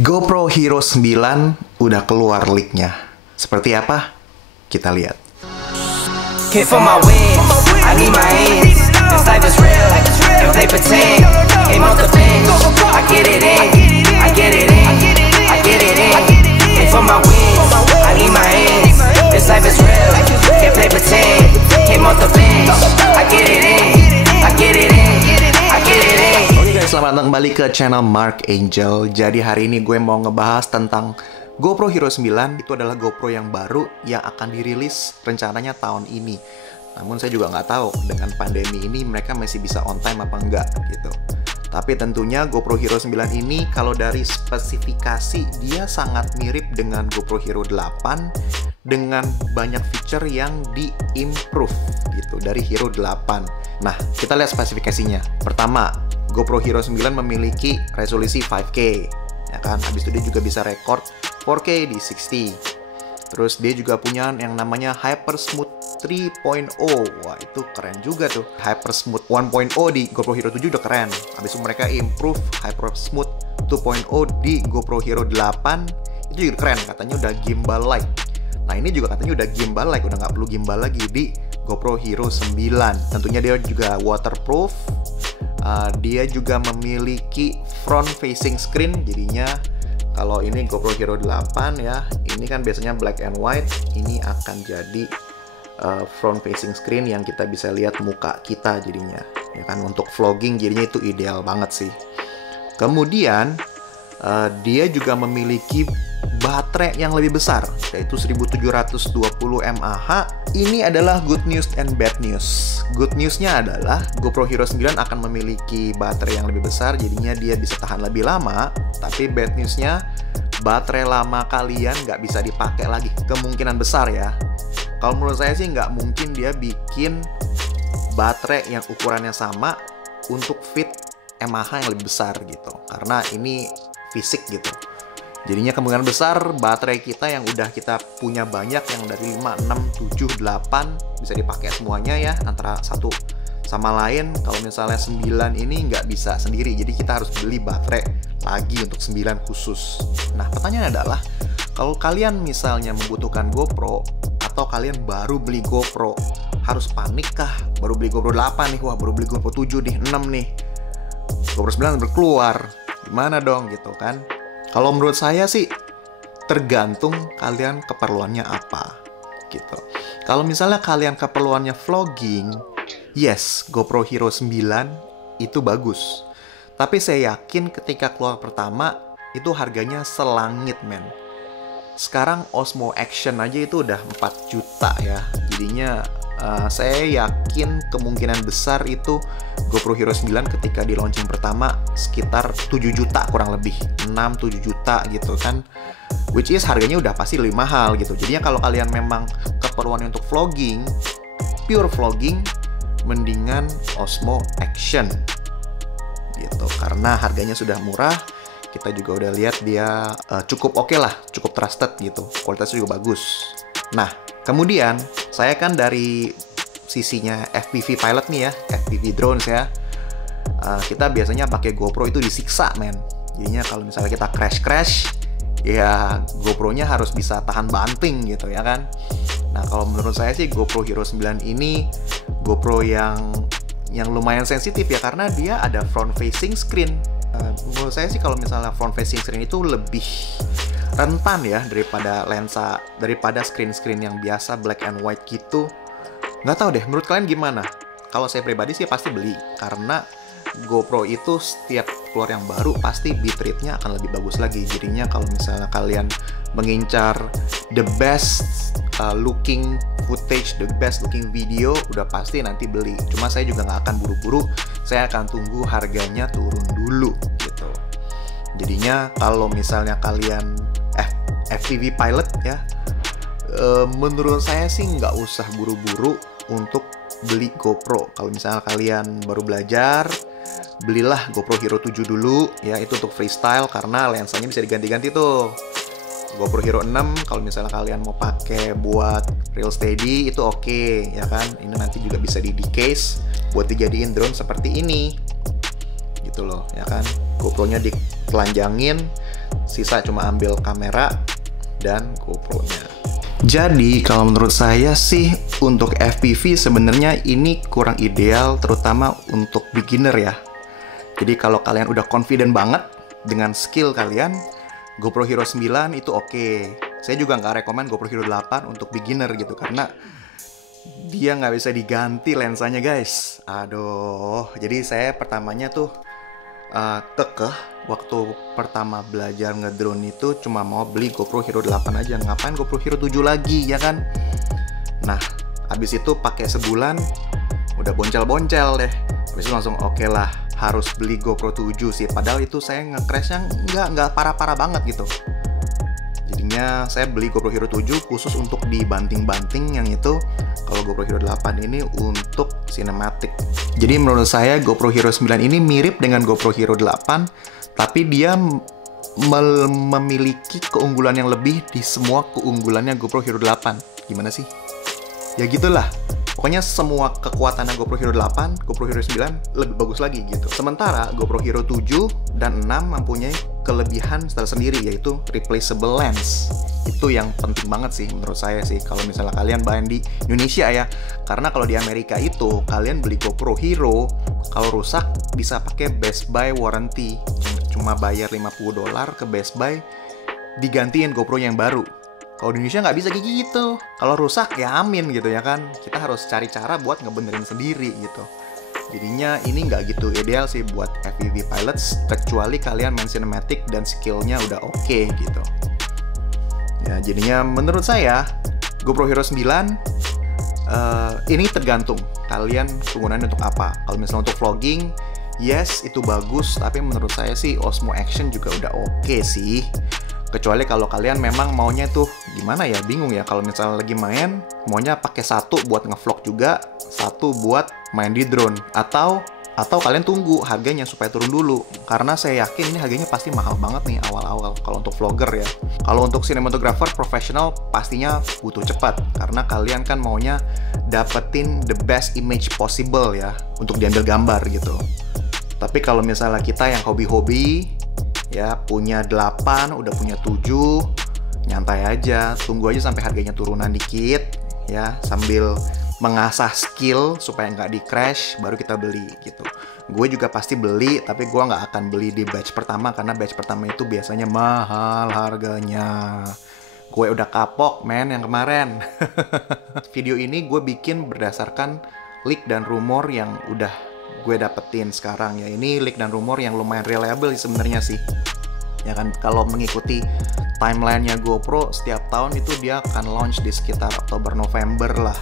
GoPro Hero 9 udah keluar leak-nya. Seperti apa? Kita lihat. Came for my wins, I need my ends. This life is real, and play pretend. Came off the bench, I get it in, I get it in, I get it in. Came for my wins, I need my ends. This life is real, and play pretend. Came off the bench, I get it in, I get it in, I get it in. Oke guys, selamat datang kembali ke channel Mark Angel. Jadi hari ini gue mau ngebahas tentang GoPro Hero 9. Itu adalah GoPro yang baru yang akan dirilis rencananya tahun ini. Namun saya juga nggak tahu dengan pandemi ini mereka masih bisa on time apa enggak gitu. Tapi tentunya GoPro Hero 9 ini kalau dari spesifikasi dia sangat mirip dengan GoPro Hero 8 dengan banyak feature yang di-improve gitu dari Hero 8. Nah, kita lihat spesifikasinya. Pertama, GoPro Hero 9 memiliki resolusi 5K, ya kan? Habis itu dia juga bisa record 4K di 60. Terus dia juga punya yang namanya Hypersmooth 3.0. Wah, itu keren juga tuh. Hypersmooth 1.0 di GoPro Hero 7 udah keren. Habis itu mereka improve Hypersmooth 2.0 di GoPro Hero 8. Itu juga keren, katanya udah gimbal like. Nah, ini juga katanya udah gimbal like, udah nggak perlu gimbal lagi di GoPro Hero 9. Tentunya dia juga waterproof. Dia juga memiliki front facing screen, jadinya kalau ini GoPro Hero 8 ya, ini kan biasanya black and white, ini akan jadi front facing screen yang kita bisa lihat muka kita jadinya, ya kan. Untuk vlogging jadinya itu ideal banget sih. Kemudian dia juga memiliki baterai yang lebih besar, yaitu 1720 mAh. Ini adalah good news and bad news. Good newsnya adalah GoPro Hero 9 akan memiliki baterai yang lebih besar, jadinya dia bisa tahan lebih lama. Tapi bad newsnya, baterai lama kalian nggak bisa dipakai lagi. Kemungkinan besar ya. Kalau menurut saya sih nggak mungkin dia bikin baterai yang ukurannya sama untuk fit mAh yang lebih besar gitu. Karena ini fisik gitu. Jadinya kemungkinan besar baterai kita yang udah kita punya banyak, yang dari 5, 6, 7, 8 bisa dipakai semuanya ya, antara satu sama lain. Kalau misalnya 9 ini nggak bisa sendiri, jadi kita harus beli baterai lagi untuk 9 khusus. Nah, pertanyaan adalah, kalau kalian misalnya membutuhkan GoPro atau kalian baru beli GoPro, harus panik kah? Baru beli GoPro 8 nih, wah baru beli GoPro 7 nih, 6 nih, GoPro 9 berkeluar, gimana dong gitu kan? Kalau menurut saya sih tergantung kalian keperluannya apa gitu. Kalau misalnya kalian keperluannya vlogging, yes, GoPro Hero 9 itu bagus. Tapi saya yakin ketika keluar pertama itu harganya selangit, men. Sekarang Osmo Action aja itu udah 4 juta ya. Jadinya saya yakin kemungkinan besar itu GoPro Hero 9 ketika di launching pertama sekitar 7 juta kurang lebih, 6-7 juta gitu kan, which is harganya udah pasti lebih mahal gitu. Jadinya kalau kalian memang keperluan untuk vlogging, pure vlogging, mendingan Osmo Action gitu, karena harganya sudah murah. Kita juga udah lihat dia cukup oke lah, cukup trusted gitu, kualitasnya juga bagus. Nah, kemudian saya kan dari sisinya FPV pilot nih ya, FPV drones ya. Kita biasanya pakai GoPro itu disiksa, men. Jadinya kalau misalnya kita crash, ya GoPro-nya harus bisa tahan banting gitu ya kan. Nah, kalau menurut saya sih GoPro Hero 9 ini GoPro yang lumayan sensitif ya, karena dia ada front facing screen. Menurut saya sih kalau misalnya front facing screen itu lebih rentan ya daripada screen yang biasa black and white gitu. Nggak tahu deh, menurut kalian gimana? Kalau saya pribadi sih pasti beli, karena GoPro itu setiap keluar yang baru pasti bitrate-nya akan lebih bagus lagi. Jadinya kalau misalnya kalian mengincar the best looking footage, the best looking video, udah pasti nanti beli. Cuma saya juga nggak akan buru-buru, saya akan tunggu harganya turun dulu gitu. Jadinya kalau misalnya kalian FPV pilot ya, menurut saya sih nggak usah buru-buru untuk beli GoPro. Kalau misalnya kalian baru belajar, belilah GoPro Hero 7 dulu ya, itu untuk freestyle karena lensanya bisa diganti-ganti tuh. GoPro Hero 6 kalau misalnya kalian mau pakai buat real steady itu oke, ya kan. Ini nanti juga bisa di case buat dijadiin drone seperti ini gitu loh, ya kan. GoPro-nya ditelanjangin, Sisa cuma ambil kamera dan GoPro-nya. Jadi kalau menurut saya sih untuk FPV sebenarnya ini kurang ideal, terutama untuk beginner ya. Jadi kalau kalian udah confident banget dengan skill kalian, GoPro Hero 9 itu oke. Saya juga nggak rekomen GoPro Hero 8 untuk beginner gitu, karena dia nggak bisa diganti lensanya guys. Aduh, jadi saya pertamanya tuh kekeh waktu pertama belajar ngedrone itu cuma mau beli GoPro Hero 8 aja. Ngapain GoPro Hero 7 lagi ya kan? Nah, habis itu pakai sebulan udah boncel-boncel deh. Habis itu langsung oke lah, harus beli GoPro 7 sih. Padahal itu saya nge-crashnya nggak parah-parah banget gitu. Jadinya saya beli GoPro Hero 7 khusus untuk dibanting-banting yang itu. Kalau GoPro Hero 8 ini untuk cinematic. Jadi menurut saya GoPro Hero 9 ini mirip dengan GoPro Hero 8, tapi dia memiliki keunggulan yang lebih di semua keunggulannya GoPro Hero 8. Gimana sih? Ya gitulah. Pokoknya semua kekuatannya GoPro Hero 8, GoPro Hero 9 lebih bagus lagi gitu. Sementara GoPro Hero 7 dan 6 mempunyai kelebihan tersendiri, yaitu replaceable lens. Itu yang penting banget sih menurut saya sih kalau misalnya kalian buying di Indonesia ya. Karena kalau di Amerika itu kalian beli GoPro Hero, kalau rusak bisa pakai Best Buy warranty. Cuma bayar $50 ke Best Buy, digantiin GoPro yang baru. Kalau di Indonesia nggak bisa kayak gitu. Kalau rusak ya amin gitu ya kan. Kita harus cari cara buat ngebenerin sendiri gitu. Jadinya ini nggak gitu ideal sih buat FPV pilots, kecuali kalian main cinematic dan skillnya udah oke gitu. Ya jadinya menurut saya GoPro Hero 9 ini tergantung kalian penggunaannya untuk apa. Kalau misalnya untuk vlogging, yes itu bagus, tapi menurut saya sih Osmo Action juga udah oke sih. Kecuali kalau kalian memang maunya tuh gimana ya, bingung ya kalau misalnya lagi main maunya pakai satu buat ngevlog juga, satu buat main di drone, atau kalian tunggu harganya supaya turun dulu, karena saya yakin ini harganya pasti mahal banget nih awal-awal kalau untuk vlogger ya. Kalau untuk cinematographer profesional pastinya butuh cepat, karena kalian kan maunya dapetin the best image possible ya untuk diambil gambar gitu. Tapi kalau misalnya kita yang hobi-hobi ya, punya 8, udah punya 7, nyantai aja, tunggu aja sampai harganya turunan dikit ya, sambil mengasah skill supaya nggak di crash, baru kita beli gitu. Gue juga pasti beli, tapi gue nggak akan beli di batch pertama, karena batch pertama itu biasanya mahal harganya. Gue udah kapok men yang kemarin. Video ini gue bikin berdasarkan leak dan rumor yang udah gue dapetin sekarang ya. Ini leak dan rumor yang lumayan reliable sebenarnya sih. Ya kan, kalau mengikuti timelinenya GoPro, setiap tahun itu dia akan launch di sekitar Oktober-November lah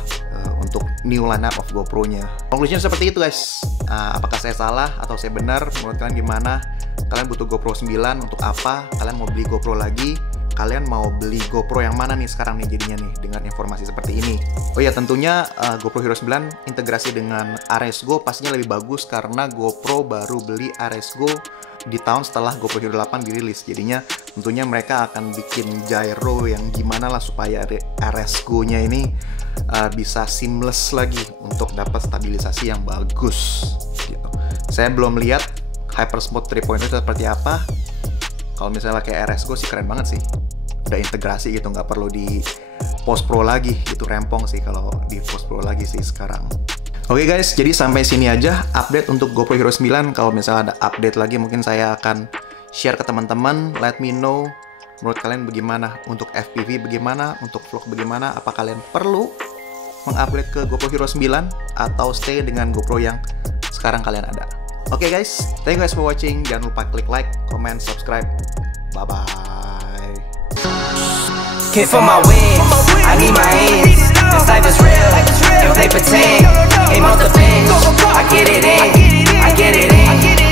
untuk new lineup of GoPro-nya. Conclusion seperti itu guys. Apakah saya salah atau saya benar? Menurut kalian gimana? Kalian butuh GoPro 9 untuk apa? Kalian mau beli GoPro lagi? Kalian mau beli GoPro yang mana nih sekarang nih jadinya nih dengan informasi seperti ini? Oh ya, tentunya GoPro Hero 9 integrasi dengan RS Go pastinya lebih bagus, karena GoPro baru beli RS Go di tahun setelah GoPro Hero 8 dirilis. Jadinya tentunya mereka akan bikin gyro yang gimana lah supaya RS Go-nya ini bisa seamless lagi untuk dapat stabilisasi yang bagus gitu. Saya belum lihat Hypersmooth 3.0 itu seperti apa. Kalau misalnya kayak RS Go sih keren banget sih. Udah integrasi gitu, nggak perlu di post pro lagi gitu, rempong sih kalau di post pro lagi sih sekarang. Oke guys, jadi sampai sini aja update untuk GoPro Hero 9. Kalau misalnya ada update lagi mungkin saya akan share ke teman-teman. Let me know menurut kalian bagaimana untuk FPV, bagaimana untuk vlog, bagaimana, apa kalian perlu mengupgrade ke GoPro Hero 9 atau stay dengan GoPro yang sekarang kalian ada. Oke guys, thank you guys for watching. Jangan lupa klik like, comment, subscribe. Bye-bye. Came for my wins, I need my ends. This life is real, if they pretend. Aim off the bench, I get it in, I get it in.